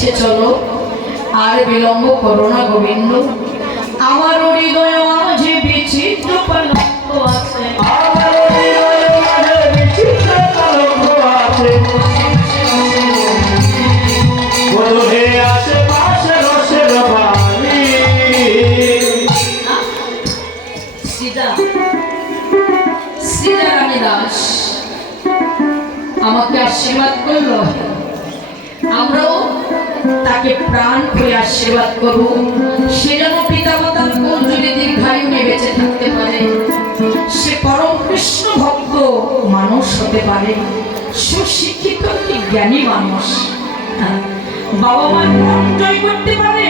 কাছে চলো, আর বিলম্ব করো না গোবিন্দ। আমার হৃদয় আজ বিচিত্র কলঙ্ক আছে, আমার হৃদয়ে মাঝে বিচিত্র কলঙ্ক আছে। বধূ আশেপাশে রসের বাণী। সীতা রানী দাস আমাকে আশীর্বাদ করলো, আমরাও তাকে প্রাণ করে আশীর্বাদ করব। সে যেন পিতা মাতার কোল জুড়ে দীর্ঘায়ু নিয়ে বেঁচে থাকতে পারে, সে পরম কৃষ্ণ ভক্ত মানুষ হতে পারে, সুশিক্ষিত জ্ঞানী মানুষ, বাবা মার মন জয় করতে পারে,